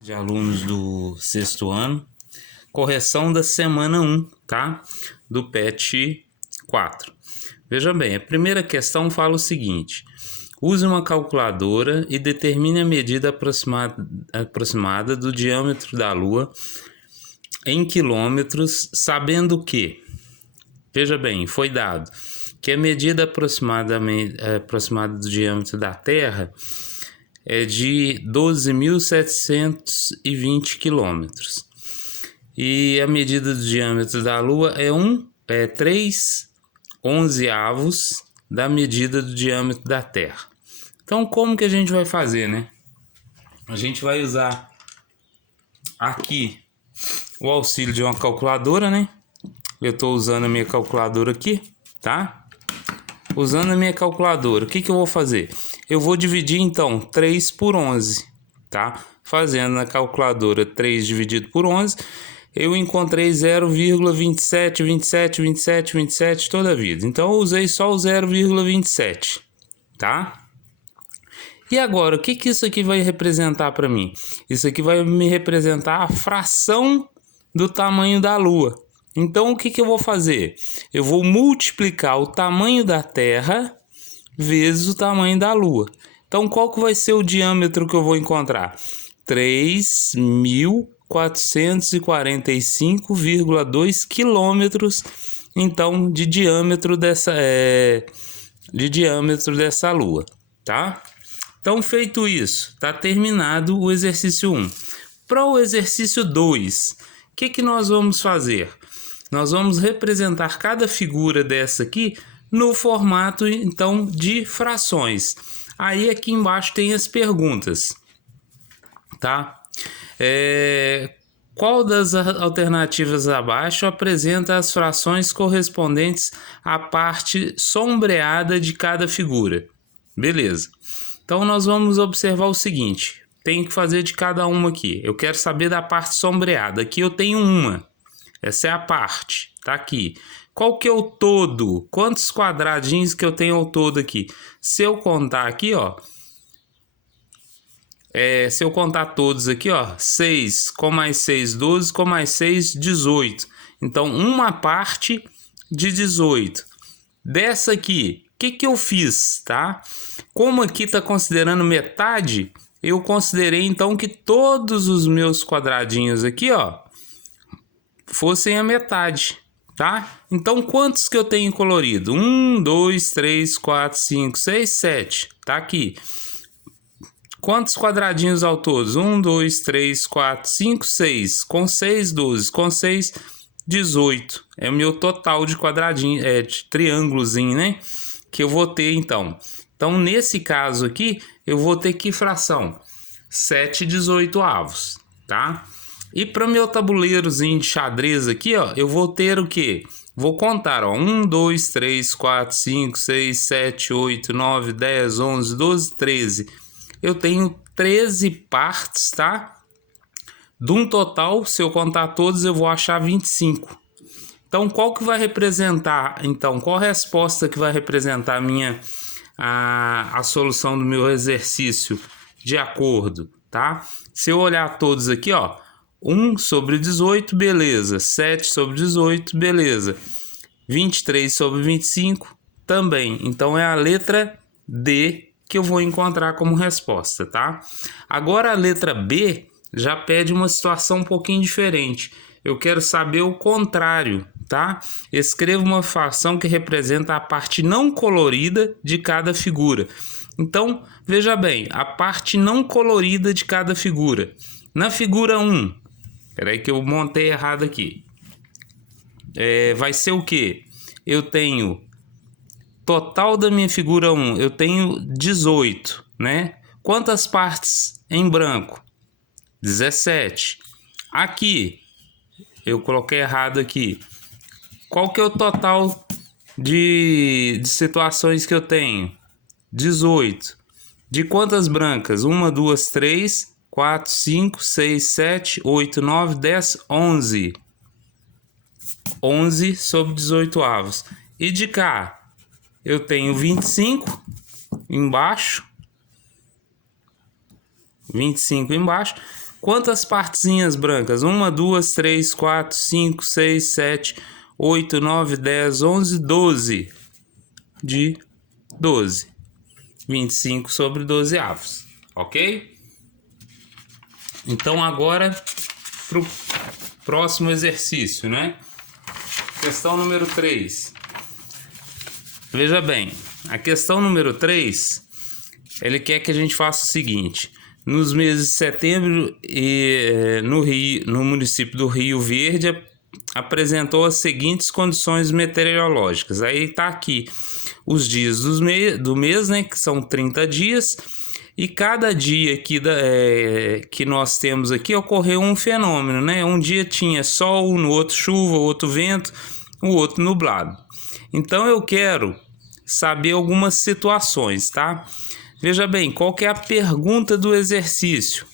De alunos do sexto ano, correção da semana 1, tá? Do PET 4. Veja bem, a primeira questão fala o seguinte: use uma calculadora e determine a medida aproximada do diâmetro da Lua em quilômetros, sabendo que, veja bem, foi dado que a medida aproximada do diâmetro da Terra é de 12.720 quilômetros. E a medida do diâmetro da Lua é 3/11 da medida do diâmetro da Terra. Então, como que a gente vai fazer, né? A gente vai usar aqui o auxílio de uma calculadora, né? Eu estou usando a minha calculadora aqui, tá? Usando a minha calculadora, o que eu vou fazer? Eu vou dividir, então, 3 por 11, tá? Fazendo na calculadora 3 dividido por 11, eu encontrei 0,27 toda a vida. Então, eu usei só o 0,27, tá? E agora, o que isso aqui vai representar para mim? Isso aqui vai me representar a fração do tamanho da Lua. Então, o que eu vou fazer? Eu vou multiplicar o tamanho da Terra vezes o tamanho da Lua. Então, qual que vai ser o diâmetro que eu vou encontrar? 3.445,2 quilômetros, então, de diâmetro dessa Lua, tá? Então, feito isso, está terminado o exercício 1. Para o exercício 2, o que nós vamos fazer? Nós vamos representar cada figura dessa aqui no formato, então, de frações. Aí, aqui embaixo tem as perguntas, tá? Qual das alternativas abaixo apresenta as frações correspondentes à parte sombreada de cada figura? Beleza. Então, nós vamos observar o seguinte. Tem que fazer de cada uma aqui. Eu quero saber da parte sombreada. Aqui eu tenho uma. Essa é a parte. Tá aqui. Qual que é o todo? Quantos quadradinhos que eu tenho ao todo aqui? Se eu contar aqui, ó. Se eu contar todos aqui, ó. 6 com mais 6, 12, com mais 6, 18. Então, uma parte de 18. Dessa aqui, o que eu fiz, tá? Como aqui está considerando metade, eu considerei então que todos os meus quadradinhos aqui, ó, fossem a metade, tá? Então, quantos que eu tenho colorido? 1, 2, 3, 4, 5, 6, 7. Tá aqui. Quantos quadradinhos ao todo? 1, 2, 3, 4, 5, 6. Com 6, 12. Com 6, 18. É o meu total de quadradinho, de triângulozinho, né? Que eu vou ter, então. Então, nesse caso aqui, eu vou ter que fração 7/18, tá? E para meu tabuleirozinho de xadrez aqui, ó, eu vou ter o quê? Vou contar, ó, 1, 2, 3, 4, 5, 6, 7, 8, 9, 10, 11, 12, 13. Eu tenho 13 partes, tá? De um total, se eu contar todos, eu vou achar 25. Então, qual que vai representar? Então, qual a resposta que vai representar a solução do meu exercício de acordo, tá? Se eu olhar todos aqui, ó, 1/18, beleza. 7/18, beleza. 23/25, também. Então, é a letra D que eu vou encontrar como resposta, tá? Agora, a letra B já pede uma situação um pouquinho diferente. Eu quero saber o contrário, tá? Escreva uma fração que representa a parte não colorida de cada figura. Então, veja bem, a parte não colorida de cada figura. Na figura 1, peraí que eu montei errado aqui. Vai ser o quê? Eu tenho, total da minha figura 1, eu tenho 18, né? Quantas partes em branco? 17. Aqui, eu coloquei errado aqui. Qual que é o total de situações que eu tenho? 18. De quantas brancas? 1, 2, 3, 4, 5, 6, 7, 8, 9, 10, 11. 11/18. E de cá, eu tenho 25 embaixo. 25 embaixo. Quantas partezinhas brancas? 1, 2, 3, 4, 5, 6, 7, 8, 9, 10, 11, 12. De 12. 25 sobre 12 avos. Ok? Então agora para o próximo exercício, né? Questão número 3. Veja bem, a questão número 3, ele quer que a gente faça o seguinte: nos meses de setembro, no município do Rio Verde, apresentou as seguintes condições meteorológicas. Aí está aqui os dias do mês, né, que são 30 dias, e cada dia aqui que nós temos aqui ocorreu um fenômeno, né? Um dia tinha sol, no outro chuva, outro vento, o outro nublado. Então eu quero saber algumas situações, tá? Veja bem, qual que é a pergunta do exercício?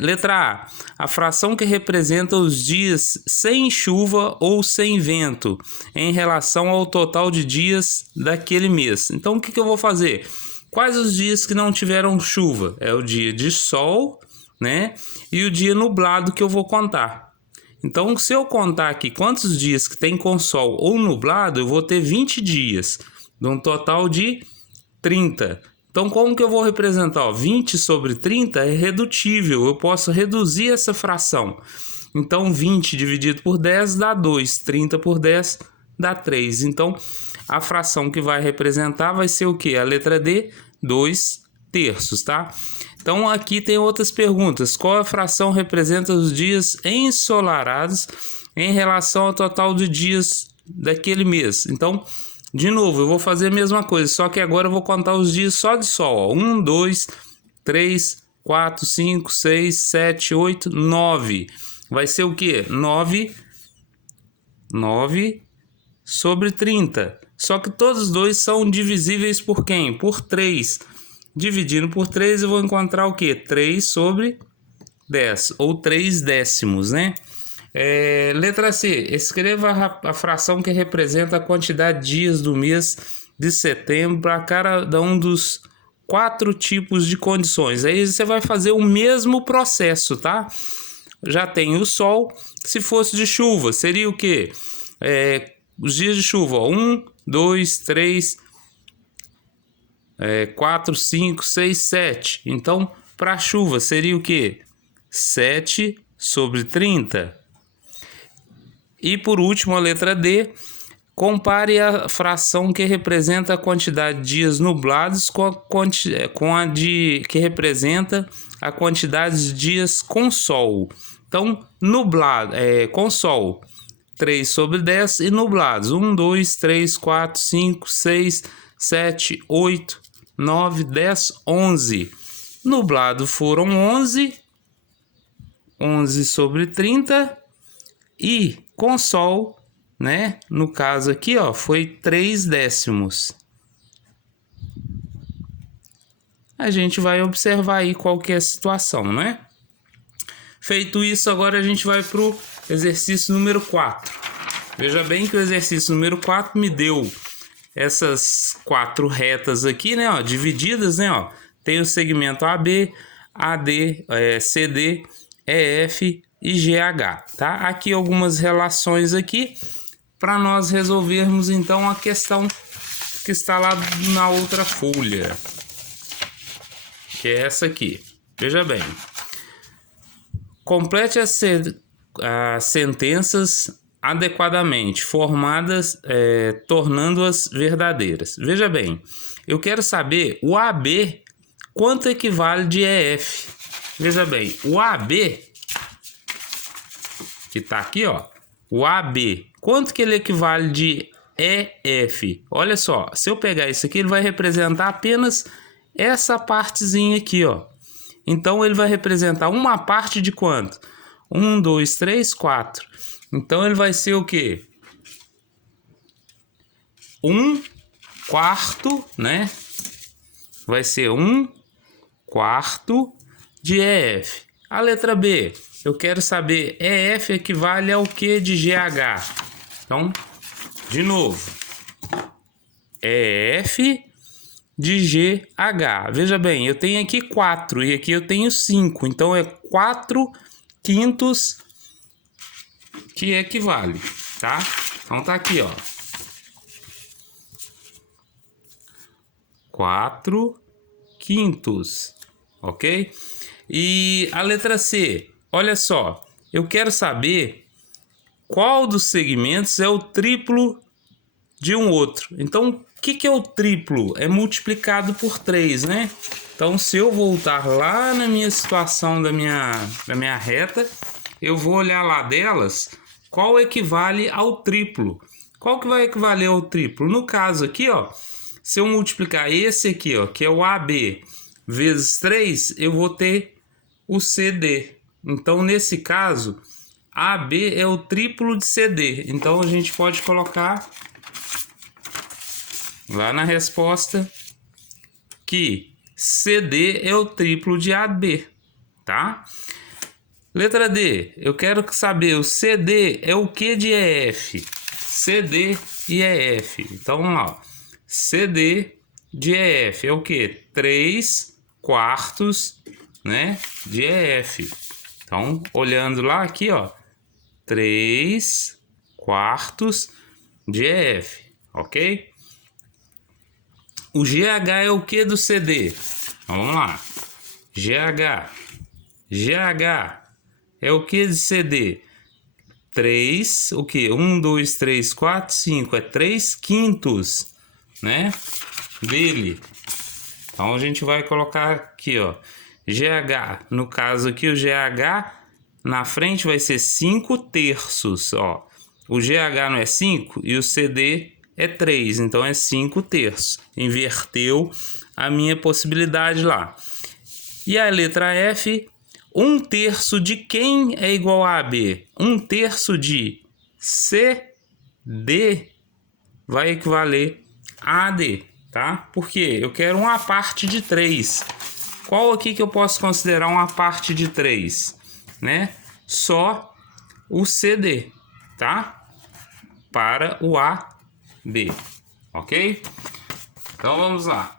Letra A fração que representa os dias sem chuva ou sem vento em relação ao total de dias daquele mês. Então o que eu vou fazer? Quais os dias que não tiveram chuva? É o dia de sol, né? E o dia nublado que eu vou contar. Então, se eu contar aqui quantos dias que tem com sol ou nublado, eu vou ter 20 dias, de um total de 30. Então, como que eu vou representar? 20 sobre 30 é redutível, eu posso reduzir essa fração. Então, 20 dividido por 10 dá 2, 30 por 10 dá 3. Então, a fração que vai representar vai ser o quê? A letra D, 2/3, tá? Então, aqui tem outras perguntas. Qual a fração representa os dias ensolarados em relação ao total de dias daquele mês? Então, de novo, eu vou fazer a mesma coisa, só que agora eu vou contar os dias só de sol. 1, 2, 3, 4, 5, 6, 7, 8, 9. Vai ser o quê? 9 sobre 30. Só que todos os dois são divisíveis por quem? Por 3. Dividindo por 3 eu vou encontrar o quê? 3 sobre 10, ou 3 décimos, né? Letra C, escreva a fração que representa a quantidade de dias do mês de setembro para cada um dos 4 tipos de condições. Aí você vai fazer o mesmo processo, tá? Já tem o sol, se fosse de chuva, seria o quê? Os dias de chuva, 1, 2, 3, 4, 5, 6, 7. Então, para chuva seria o quê? 7 sobre 30. E por último, a letra D, compare a fração que representa a quantidade de dias nublados com a que representa a quantidade de dias com sol. Então, nublado, com sol, 3 sobre 10, e nublados, 1, 2, 3, 4, 5, 6, 7, 8, 9, 10, 11. Nublado foram 11 sobre 30, e com sol, né? No caso aqui, ó, foi 3 décimos. A gente vai observar aí qual que é a situação, né? Feito isso, agora a gente vai para o exercício número 4. Veja bem que o exercício número 4 me deu essas 4 retas aqui, né? Ó, divididas, né? Ó, tem o segmento AB, AD, CD, EF e GH, tá? Aqui algumas relações aqui para nós resolvermos então a questão que está lá na outra folha, que é essa aqui. Veja bem, complete as sentenças adequadamente formadas, tornando-as verdadeiras. Veja bem, eu quero saber o AB, quanto equivale de EF. Veja bem, o AB, que está aqui, ó, o AB, quanto que ele equivale de EF? Olha só, se eu pegar isso aqui, ele vai representar apenas essa partezinha aqui, ó. Então, ele vai representar uma parte de quanto? 1, 2, 3, 4. Então, ele vai ser o quê? 1/4, né? Vai ser 1/4 de EF. A letra B, eu quero saber, EF equivale ao que de GH? Então, de novo, EF de GH. Veja bem, eu tenho aqui 4 e aqui eu tenho 5. Então, é 4/5 que equivale, tá? Então, tá aqui, ó. 4/5, ok? E a letra C, olha só, eu quero saber qual dos segmentos é o triplo de um outro. Então, o que é o triplo? É multiplicado por 3, né? Então, se eu voltar lá na minha situação da minha reta, eu vou olhar lá delas, qual equivale ao triplo. Qual que vai equivaler ao triplo? No caso aqui, ó, se eu multiplicar esse aqui, ó, que é o AB, vezes 3, eu vou ter o CD. Então, nesse caso, AB é o triplo de CD. Então, a gente pode colocar lá na resposta que CD é o triplo de AB, tá? Letra D, eu quero saber o CD é o que de EF? CD e EF. Então, vamos lá, ó. CD de EF é o que? 3/4, né, de EF. Então, olhando lá aqui, ó, 3/4 de EF, ok? O GH é o que do CD? Então, vamos lá. GH é o que de CD? 3, o que? 1, 2, 3, 4, 5. É 3/5, né? Dele. Então, a gente vai colocar aqui, ó. GH. No caso aqui, o GH na frente vai ser 5/3, ó. O GH não é 5 e o CD é 3, então é 5/3. Inverteu a minha possibilidade lá. E a letra F, 1/3 de quem é igual a AB? 1/3 de CD vai equivaler a AD, tá? Porque eu quero uma parte de 3. Qual aqui que eu posso considerar uma parte de 3? Né? Só o CD, tá? Para o AB, ok? Então vamos lá.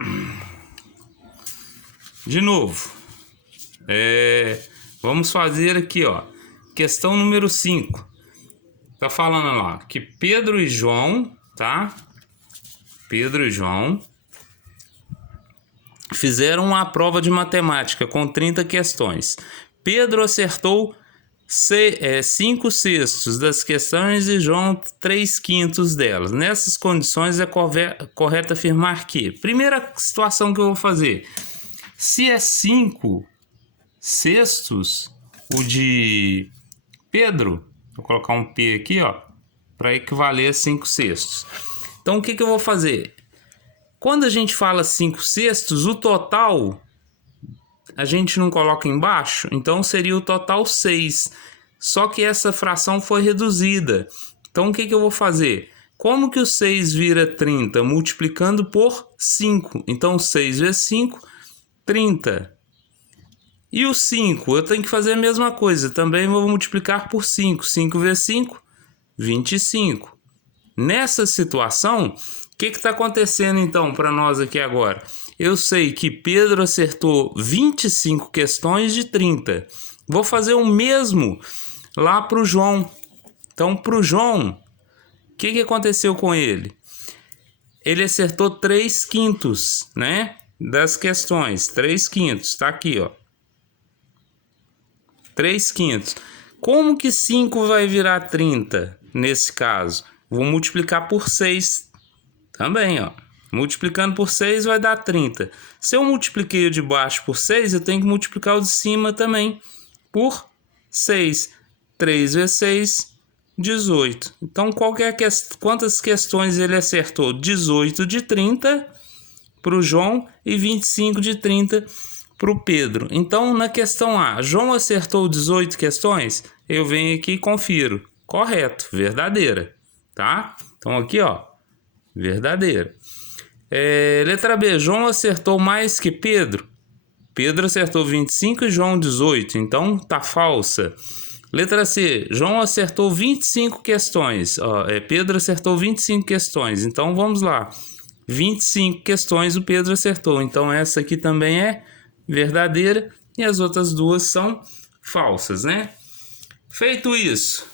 De novo, vamos fazer aqui, ó, questão número 5. Tá falando lá que Pedro e João, tá? Pedro e João fizeram uma prova de matemática com 30 questões. Pedro acertou 5/6 das questões e João 3/5 delas. Nessas condições é correto afirmar que, primeira situação que eu vou fazer, se é 5/6 o de Pedro, vou colocar um P aqui, ó, para equivaler a 5/6. Então, o que eu vou fazer? Quando a gente fala 5/6, o total a gente não coloca embaixo, então seria o total 6. Só que essa fração foi reduzida. Então, o que eu vou fazer? Como que o 6 vira 30? Multiplicando por 5. Então, 6 vezes 5, 30. E o 5, eu tenho que fazer a mesma coisa. Também vou multiplicar por 5. 5 vezes 5, 25. Nessa situação, o que está acontecendo então para nós aqui agora? Eu sei que Pedro acertou 25 questões de 30. Vou fazer o mesmo lá para o João. Então, para o João, o que aconteceu com ele? Ele acertou 3/5, né? Das questões. 3/5, está aqui, ó. 3/5. Como que 5 vai virar 30 nesse caso? Vou multiplicar por 6 também, ó. Multiplicando por 6 vai dar 30. Se eu multipliquei o de baixo por 6, eu tenho que multiplicar o de cima também por 6. 3 vezes 6, 18. Então, quantas questões ele acertou? 18 de 30 para o João e 25 de 30 para o Pedro. Então, na questão A, João acertou 18 questões? Eu venho aqui e confiro. Correto, verdadeira, tá? Então, aqui, ó, verdadeira. Letra B, João acertou mais que Pedro? Pedro acertou 25 e João 18, então tá falsa. Letra C, João acertou 25 questões. Pedro acertou 25 questões, então vamos lá. 25 questões o Pedro acertou. Então essa aqui também é verdadeira e as outras duas são falsas, né? Feito isso,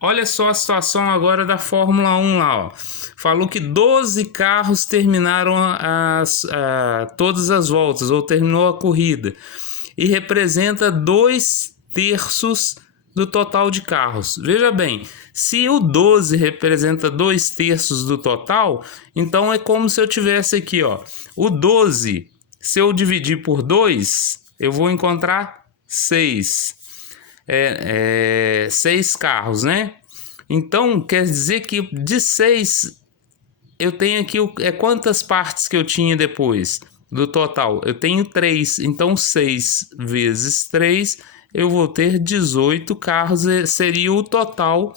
olha só a situação agora da Fórmula 1 lá, ó. Falou que 12 carros terminaram todas as voltas, ou terminou a corrida, e representa 2/3 do total de carros. Veja bem, se o 12 representa 2/3 do total, então é como se eu tivesse aqui, ó, o 12, se eu dividir por 2, eu vou encontrar 6. 6 carros, né? Então quer dizer que de 6 eu tenho aqui quantas partes que eu tinha depois do total? Eu tenho 3, então 6 vezes 3 eu vou ter 18 carros, seria o total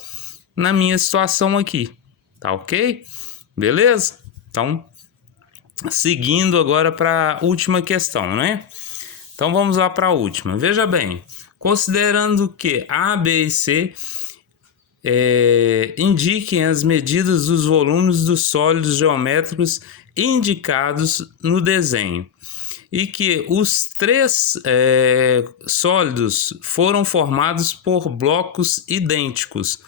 na minha situação aqui, tá ok? Beleza? Então, seguindo agora para a última questão, né? Então vamos lá para a última. Veja bem, considerando que A, B e C indiquem as medidas dos volumes dos sólidos geométricos indicados no desenho e que os 3 sólidos foram formados por blocos idênticos,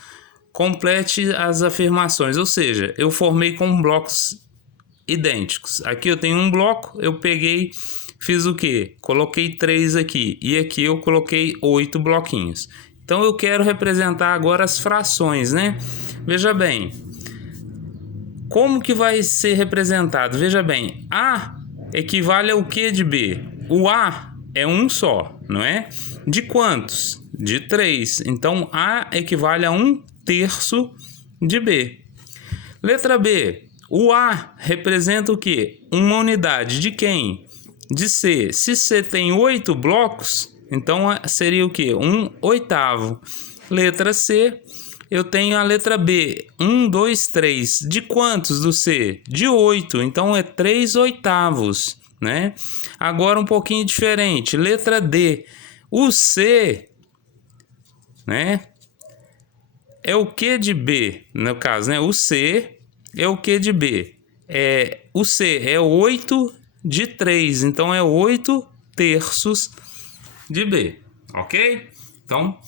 complete as afirmações, ou seja, eu formei com blocos idênticos. Aqui eu tenho um bloco, eu peguei, fiz o que? Coloquei 3 aqui e aqui eu coloquei 8 bloquinhos. Então eu quero representar agora as frações, né? Veja bem, como que vai ser representado? Veja bem, A equivale ao que de B? O A é um só, não é? De quantos? De 3. Então A equivale a 1/3 de B. Letra B. O A representa o que? Uma unidade de quem? De C. Se C tem 8 blocos, então seria o que? 1/8. Letra C. Eu tenho a letra B. 1, 2, 3. De quantos do C? De 8. Então é 3/8, né? Agora um pouquinho diferente. Letra D. O C, né? É o que de B? No caso, né? O C é o que de B? O C é 8 de 3. Então é 8/3 de B. Ok? Então,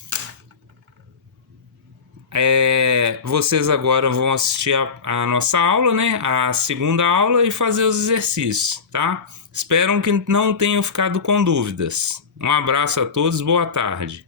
vocês agora vão assistir a nossa aula, né? A segunda aula e fazer os exercícios, tá? Espero que não tenham ficado com dúvidas. Um abraço a todos, boa tarde.